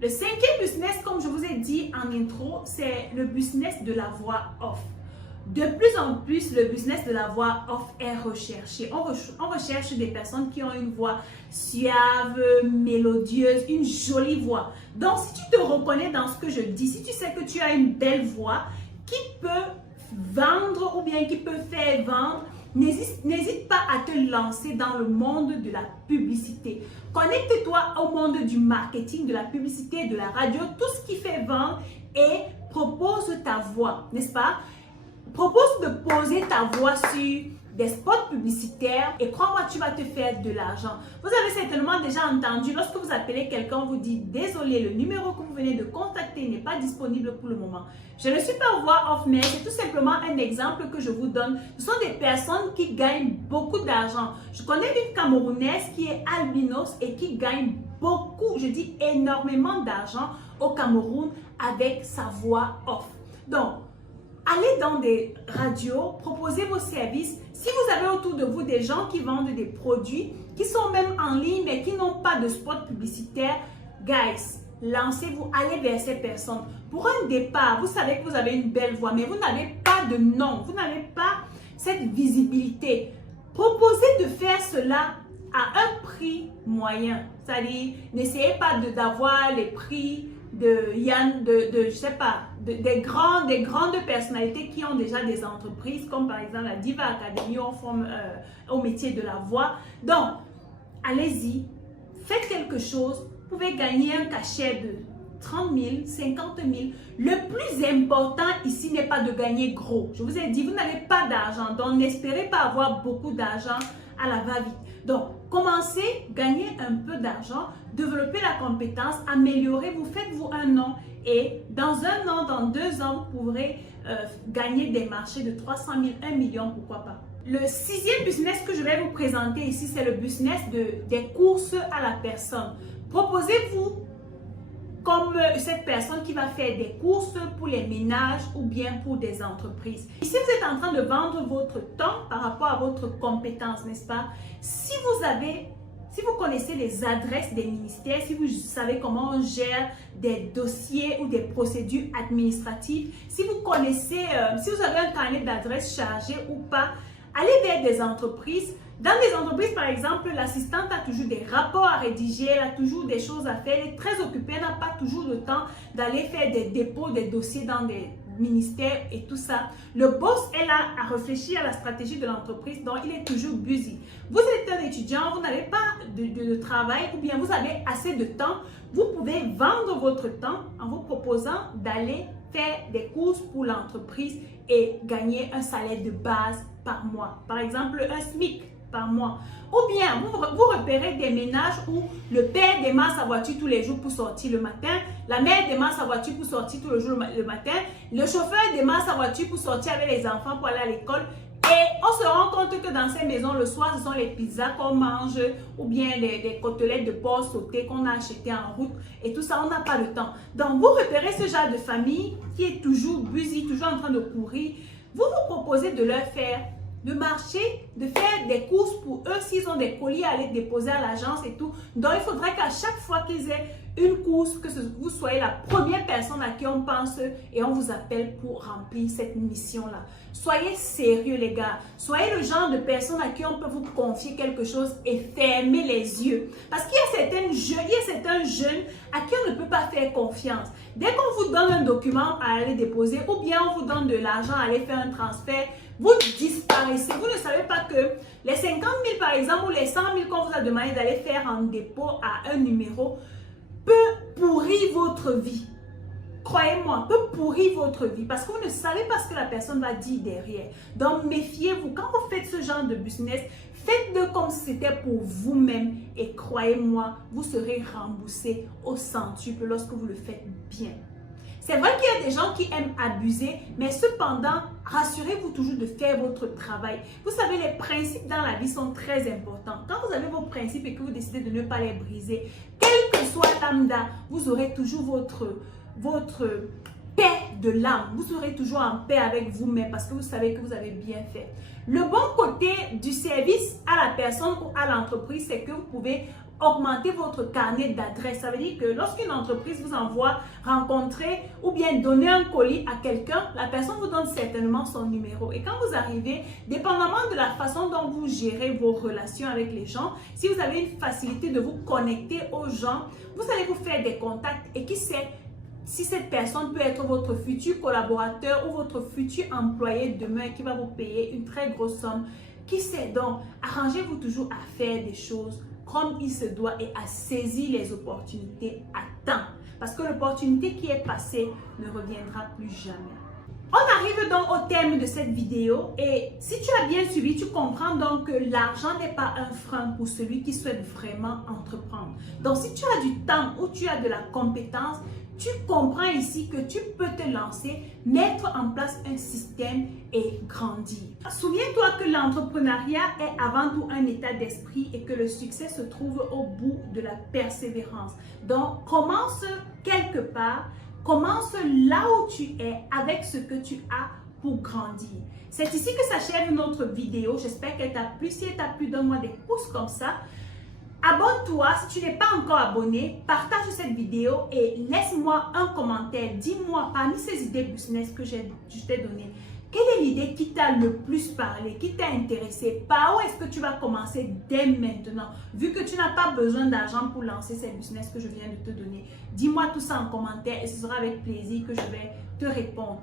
Le cinquième business, comme je vous ai dit en intro, c'est le business de la voix off. De plus en plus, le business de la voix off est recherché. On recherche des personnes qui ont une voix suave, mélodieuse, une jolie voix. Donc, si tu te reconnais dans ce que je dis, si tu sais que tu as une belle voix qui peut vendre ou bien qui peut faire vendre, n'hésite pas à te lancer dans le monde de la publicité. Connecte-toi au monde du marketing, de la publicité, de la radio, tout ce qui fait vendre et propose ta voix, n'est-ce pas? Propose de poser ta voix sur des spots publicitaires et crois-moi, tu vas te faire de l'argent. Vous avez certainement déjà entendu, lorsque vous appelez quelqu'un, vous dit désolé, le numéro que vous venez de contacter n'est pas disponible pour le moment. Je ne suis pas voix off, mais c'est tout simplement un exemple que je vous donne. Ce sont des personnes qui gagnent beaucoup d'argent. Je connais une Camerounaise qui est albinos et qui gagne beaucoup, je dis énormément d'argent au Cameroun avec sa voix off. Donc, allez dans des radios, proposez vos services. Si vous avez autour de vous des gens qui vendent des produits, qui sont même en ligne, mais qui n'ont pas de spot publicitaire, guys, lancez-vous, allez vers ces personnes. Pour un départ, vous savez que vous avez une belle voix, mais vous n'avez pas de nom, vous n'avez pas cette visibilité. Proposez de faire cela à un prix moyen. C'est-à-dire, n'essayez pas d'avoir les prix je sais pas, des grandes personnalités qui ont déjà des entreprises, comme par exemple la Diva Academy, on forme au métier de la voix. Donc, allez-y, faites quelque chose, vous pouvez gagner un cachet de 30 000, 50 000. Le plus important ici n'est pas de gagner gros. Je vous ai dit, vous n'avez pas d'argent, donc n'espérez pas avoir beaucoup d'argent à la va-vite. Donc, commencez, gagnez un peu d'argent, développez la compétence, améliorez-vous, faites-vous un nom et dans un an, dans 2 ans, vous pourrez gagner des marchés de 300 000, 1 million, pourquoi pas. Le sixième business que je vais vous présenter ici, c'est le business des courses à la personne. Proposez-vous comme cette personne qui va faire des courses pour les ménages ou bien pour des entreprises. Ici, vous êtes en train de vendre votre temps par rapport à votre compétence, n'est-ce pas? Si vous connaissez les adresses des ministères, si vous savez comment on gère des dossiers ou des procédures administratives, si vous connaissez, si vous avez un carnet d'adresses chargé ou pas, allez vers des entreprises. Dans les entreprises, par exemple, l'assistante a toujours des rapports à rédiger, elle a toujours des choses à faire, elle est très occupée, elle n'a pas toujours le temps d'aller faire des dépôts, des dossiers dans des ministères et tout ça. Le boss est là à réfléchir à la stratégie de l'entreprise, donc il est toujours busy. Vous êtes un étudiant, vous n'avez pas de travail ou bien vous avez assez de temps, vous pouvez vendre votre temps en vous proposant d'aller faire des courses pour l'entreprise et gagner un salaire de base par mois. Par exemple, un SMIC par mois. Ou bien, vous repérez des ménages où le père démarre sa voiture tous les jours pour sortir le matin, la mère démarre sa voiture pour sortir tous les jours le matin, le chauffeur démarre sa voiture pour sortir avec les enfants pour aller à l'école. Et on se rend compte que dans ces maisons, le soir, ce sont les pizzas qu'on mange ou bien les côtelettes de porc sautées qu'on a achetées en route et tout ça, on n'a pas le temps. Donc, vous repérez ce genre de famille qui est toujours busy, toujours en train de courir. Vous vous proposez de leur faire de marcher, de faire des courses pour eux s'ils ont des colis à aller déposer à l'agence et tout. Donc, il faudrait qu'à chaque fois qu'ils aient une course, que vous soyez la première personne à qui on pense et on vous appelle pour remplir cette mission-là. Soyez sérieux, les gars. Soyez le genre de personne à qui on peut vous confier quelque chose et fermer les yeux. Parce qu'il y a certains jeunes à qui on ne peut pas faire confiance. Dès qu'on vous donne un document à aller déposer ou bien on vous donne de l'argent à aller faire un transfert, vous disparaissez. Vous ne savez pas que les 50 000 par exemple ou les 100 000 qu'on vous a demandé d'aller faire en dépôt à un numéro peut pourrir votre vie. Croyez-moi, peut pourrir votre vie parce que vous ne savez pas ce que la personne va dire derrière. Donc, méfiez-vous. Quand vous faites ce genre de business, faites-le comme si c'était pour vous-même et croyez-moi, vous serez remboursé au centuple lorsque vous le faites bien. C'est vrai qu'il y a des gens qui aiment abuser, mais cependant, rassurez-vous toujours de faire votre travail. Vous savez, les principes dans la vie sont très importants. Quand vous avez vos principes et que vous décidez de ne pas les briser, quel que soit lambda, vous aurez toujours votre paix de l'âme. Vous serez toujours en paix avec vous-même parce que vous savez que vous avez bien fait. Le bon côté du service à la personne ou à l'entreprise, c'est que vous pouvez augmenter votre carnet d'adresses. Ça veut dire que lorsqu'une entreprise vous envoie rencontrer ou bien donner un colis à quelqu'un, la personne vous donne certainement son numéro. Et quand vous arrivez, dépendamment de la façon dont vous gérez vos relations avec les gens, si vous avez une facilité de vous connecter aux gens, vous allez vous faire des contacts et qui sait, si cette personne peut être votre futur collaborateur ou votre futur employé demain qui va vous payer une très grosse somme. Qui sait donc, arrangez-vous toujours à faire des choses comme il se doit et à saisir les opportunités à temps. Parce que l'opportunité qui est passée ne reviendra plus jamais. On arrive donc au terme de cette vidéo et si tu as bien suivi, tu comprends donc que l'argent n'est pas un frein pour celui qui souhaite vraiment entreprendre. Donc si tu as du temps ou tu as de la compétence, tu comprends ici que tu peux te lancer, mettre en place un système et grandir. Souviens-toi que l'entrepreneuriat est avant tout un état d'esprit et que le succès se trouve au bout de la persévérance. Donc, commence quelque part, commence là où tu es avec ce que tu as pour grandir. C'est ici que s'achève notre vidéo. J'espère qu'elle t'a plu. Si elle t'a plu, donne-moi des pouces comme ça. Abonne-toi si tu n'es pas encore abonné, partage cette vidéo et laisse-moi un commentaire. Dis-moi parmi ces idées business que je t'ai données, quelle est l'idée qui t'a le plus parlé, qui t'a intéressé? Par où est-ce que tu vas commencer dès maintenant? Vu que tu n'as pas besoin d'argent pour lancer ces business que je viens de te donner. Dis-moi tout ça en commentaire et ce sera avec plaisir que je vais te répondre.